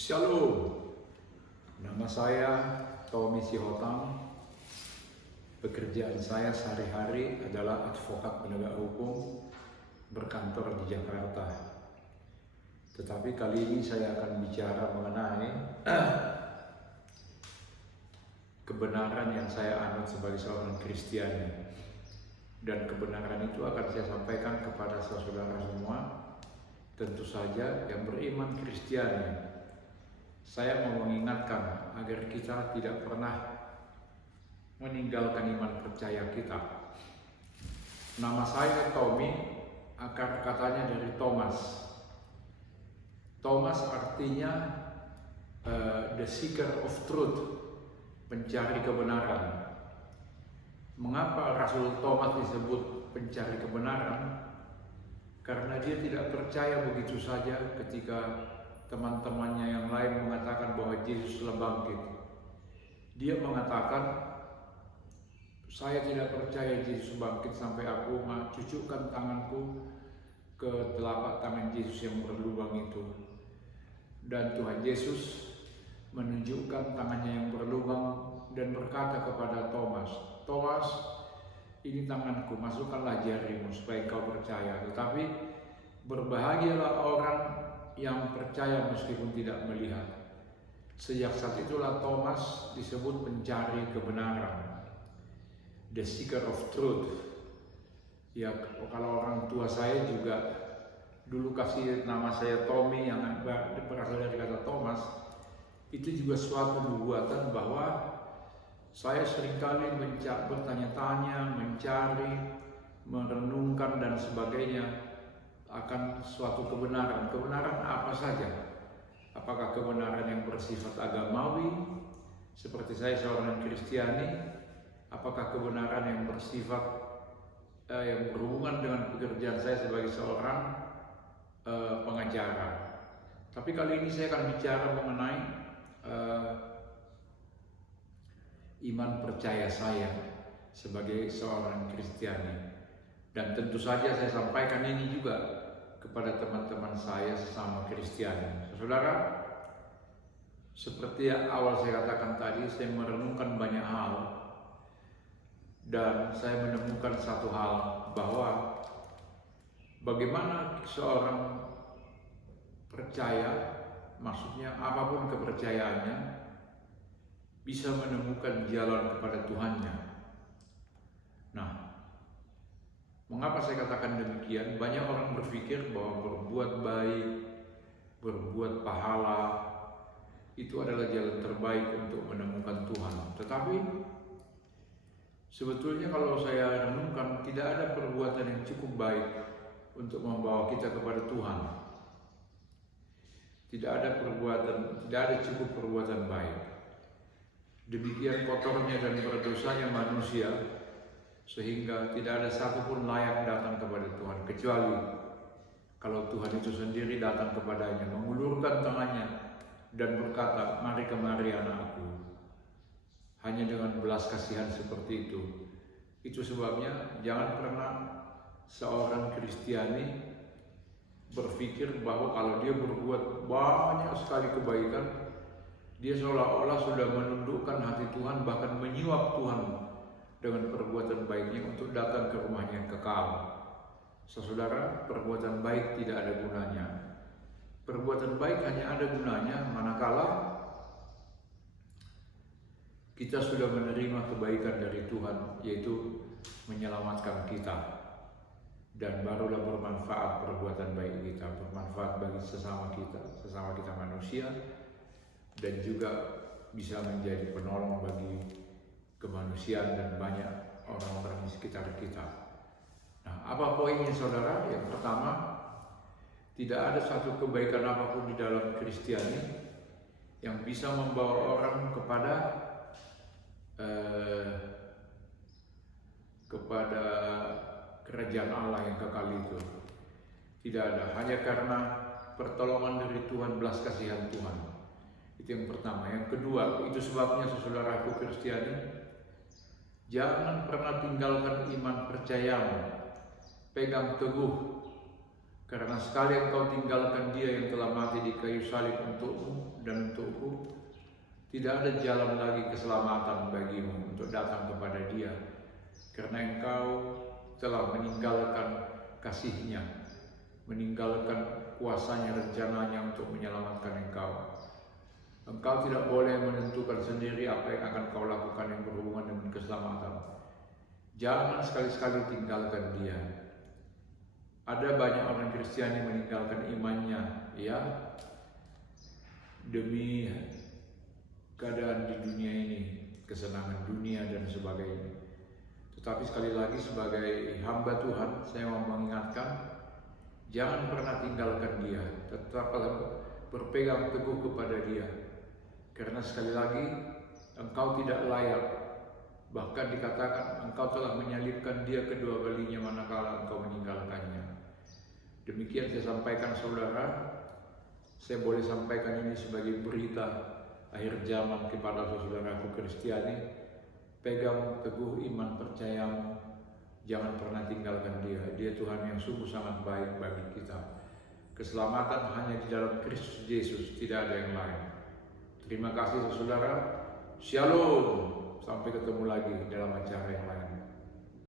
Shalom, nama saya Tommy Sihotang. Pekerjaan saya sehari-hari adalah advokat penegak hukum berkantor di Jakarta. Tetapi kali ini saya akan bicara mengenai kebenaran yang saya anut sebagai seorang Kristiani. Dan kebenaran itu akan saya sampaikan kepada saudara semua, tentu saja yang beriman Kristiani. Saya mau mengingatkan agar kita tidak pernah meninggalkan iman percaya kita. Nama saya Tommy, akar katanya dari Thomas. Thomas artinya the seeker of truth, pencari kebenaran. Mengapa Rasul Thomas disebut pencari kebenaran? Karena dia tidak percaya begitu saja ketika teman-temannya yang lain mengatakan bahwa Yesus telah bangkit. Dia mengatakan, saya tidak percaya Yesus bangkit sampai aku mencucukkan tanganku ke telapak tangan Yesus yang berlubang itu. Dan Tuhan Yesus menunjukkan tangannya yang berlubang dan berkata kepada Thomas, Thomas, ini tanganku, masukkanlah jarimu supaya kau percaya. Tetapi berbahagialah orang yang percaya meskipun tidak melihat. Sejak saat itulah Thomas disebut pencari kebenaran, the seeker of truth. Ya, kalau orang tua saya juga dulu kasih nama saya Tommy yang berasal dari kata Thomas, itu juga suatu nubuatan bahwa saya seringkali bertanya-tanya, mencari, merenungkan dan sebagainya akan suatu kebenaran. Kebenaran apa saja? Apakah kebenaran yang bersifat agamawi, seperti saya seorang Kristiani? Apakah kebenaran yang bersifat yang berhubungan dengan pekerjaan saya sebagai seorang pengacara? Tapi kali ini saya akan bicara mengenai iman percaya saya sebagai seorang Kristiani. Dan tentu saja saya sampaikan ini juga kepada teman-teman saya sesama Kristiani. Saudara, seperti yang awal saya katakan tadi, saya merenungkan banyak hal dan saya menemukan satu hal, bahwa bagaimana seorang percaya, maksudnya apapun kepercayaannya, bisa menemukan jalan kepada Tuhannya. Nah, mengapa saya katakan demikian? Banyak orang berpikir bahwa berbuat baik, berbuat pahala, itu adalah jalan terbaik untuk menemukan Tuhan. Tetapi sebetulnya kalau saya renungkan, tidak ada perbuatan yang cukup baik untuk membawa kita kepada Tuhan. Tidak ada cukup perbuatan baik. Demikian kotornya dan berdosanya manusia, sehingga tidak ada satupun layak datang kepada Tuhan, kecuali kalau Tuhan itu sendiri datang kepadanya, mengulurkan tangannya dan berkata, mari kemari anakku. Hanya dengan belas kasihan seperti itu. Itu sebabnya jangan pernah seorang Kristiani berpikir bahwa kalau dia berbuat banyak sekali kebaikan, dia seolah-olah sudah menundukkan hati Tuhan, bahkan menyuap Tuhan dengan perbuatan baiknya untuk datang ke rumahnya yang kekal. Saudara, perbuatan baik tidak ada gunanya. Perbuatan baik hanya ada gunanya manakala kita sudah menerima kebaikan dari Tuhan, yaitu menyelamatkan kita. Dan barulah bermanfaat perbuatan baik kita, bermanfaat bagi sesama kita manusia, dan juga bisa menjadi penolong bagi kemanusiaan dan banyak orang-orang di sekitar kita. Nah, apa poinnya saudara? Yang pertama, tidak ada satu kebaikan apapun di dalam Kristiani yang bisa membawa orang kepada kerajaan Allah yang kekal itu. Tidak ada, hanya karena pertolongan dari Tuhan, belas kasihan Tuhan. Itu yang pertama. Yang kedua, itu sebabnya saudaraku Kristiani, jangan pernah tinggalkan iman percayamu. Pegang teguh, karena sekali engkau tinggalkan Dia yang telah mati di kayu salib untukmu dan untukku, tidak ada jalan lagi keselamatan bagimu untuk datang kepada Dia, karena engkau telah meninggalkan kasih-Nya, meninggalkan kuasanya, rencananya untuk menyelamatkan engkau. Engkau tidak boleh menentukan sendiri apa yang akan kau lakukan yang berhubungan dengan keselamatan. Jangan sekali-sekali tinggalkan Dia. Ada banyak orang Kristiani yang meninggalkan imannya, ya, demi keadaan di dunia ini, kesenangan dunia dan sebagainya. Tetapi sekali lagi sebagai hamba Tuhan, saya mau mengingatkan, jangan pernah tinggalkan Dia, tetaplah berpegang teguh kepada Dia. Karena sekali lagi, engkau tidak layak, bahkan dikatakan engkau telah menyalibkan Dia kedua kalinya manakala engkau meninggalkannya. Demikian saya sampaikan saudara, saya boleh sampaikan ini sebagai berita akhir zaman kepada saudaraku Kristiani. Pegang teguh iman percayamu, jangan pernah tinggalkan Dia. Dia Tuhan yang sungguh sangat baik bagi kita. Keselamatan hanya di dalam Kristus Yesus, tidak ada yang lain. Terima kasih saudara. Shalom. Sampai ketemu lagi dalam acara yang lain.